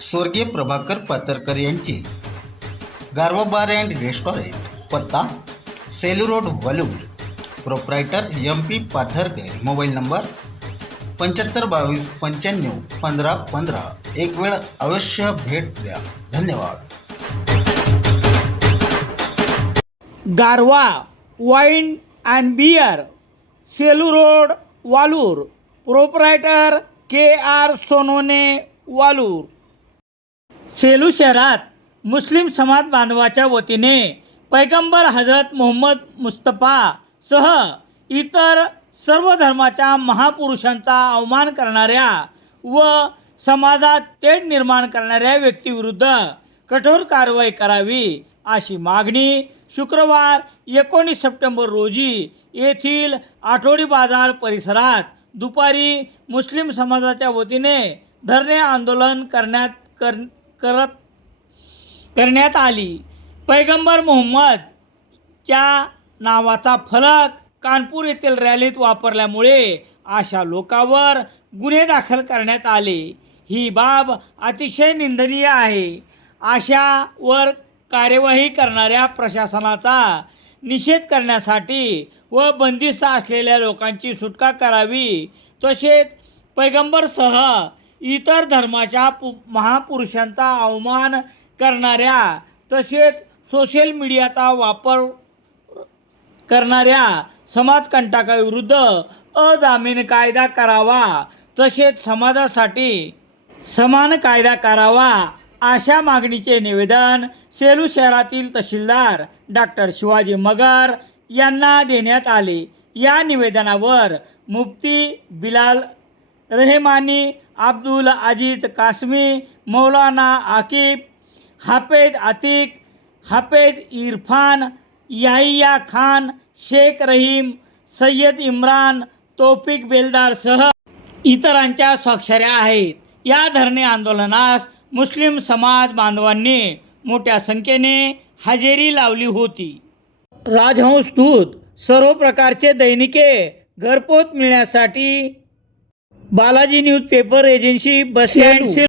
स्वर्गीय प्रभाकर पातरकर यांची. गारवा बार अँड रेस्टॉरंट पत्ता Selu road Walur. Proprietor M P Patharkar mobile number पंच्याहत्तर बावीस पंच्याण्णव पंधरा पंधरा. एक वेळ अवश्य भेट द्या. धन्यवाद. Garva wine and beer Selu road Walur. Proprietor K R Sonone Walur. Selu शहरात मुस्लिम समाज बांधवाच्या वतीने पैगंबर हजरत मोहम्मद मुस्तफा सह इतर सर्व धर्माच्या महापुरुषांचा अवमान करणाऱ्या व समाजात तेढ निर्माण करणाऱ्या व्यक्तीविरुद्ध कठोर कारवाई करावी अशी मागणी शुक्रवार एकोणीस सप्टेंबर रोजी येथील आठवडी बाजार परिसरात दुपारी मुस्लिम समाजाच्या वतीने धरणे आंदोलन करण्यात कर करत करण्यात आली. पैगंबर मोहम्मद च्या नावाचा फलक कानपूर येथील रॅलीत वापरल्यामुळे अशा लोकांवर गुन्हे दाखल करण्यात आले. ही बाब अतिशय निंदनीय आहे. अशावर कार्यवाही करणाऱ्या प्रशासनाचा निषेध करण्यासाठी व बंदिस्त असलेल्या लोकांची सुटका करावी तसेच पैगंबरसह इतर धर्माच्या पु महापुरुषांचा अवमान करणाऱ्या तसेच सोशल मीडियाचा वापर करणाऱ्या समाजकंटकाविरुद्ध अजामीन कायदा करावा तसेच समाजासाठी समान कायदा करावा अशा मागणीचे निवेदन सेलू शहरातील तहसीलदार डॉक्टर शिवाजी मगर यांना देण्यात आले. या निवेदनावर मुफ्ती बिलाल रहेमानी अब्दुल अजीज कासमी मौलाना आकिब हाफेद आतिक हाफेद इरफान याहिया खान शेख रहीम सय्यद इम्रान तौफिक बेलदारसह इतरांच्या स्वाक्षऱ्या आहेत. या धरणे आंदोलनास मुस्लिम समाज बांधवांनी मोठ्या संख्येने हजेरी लावली होती. राजहंस दूत सर्व प्रकारचे दैनिके घरपोच मिळण्यासाठी Balaji news paper agency bus stand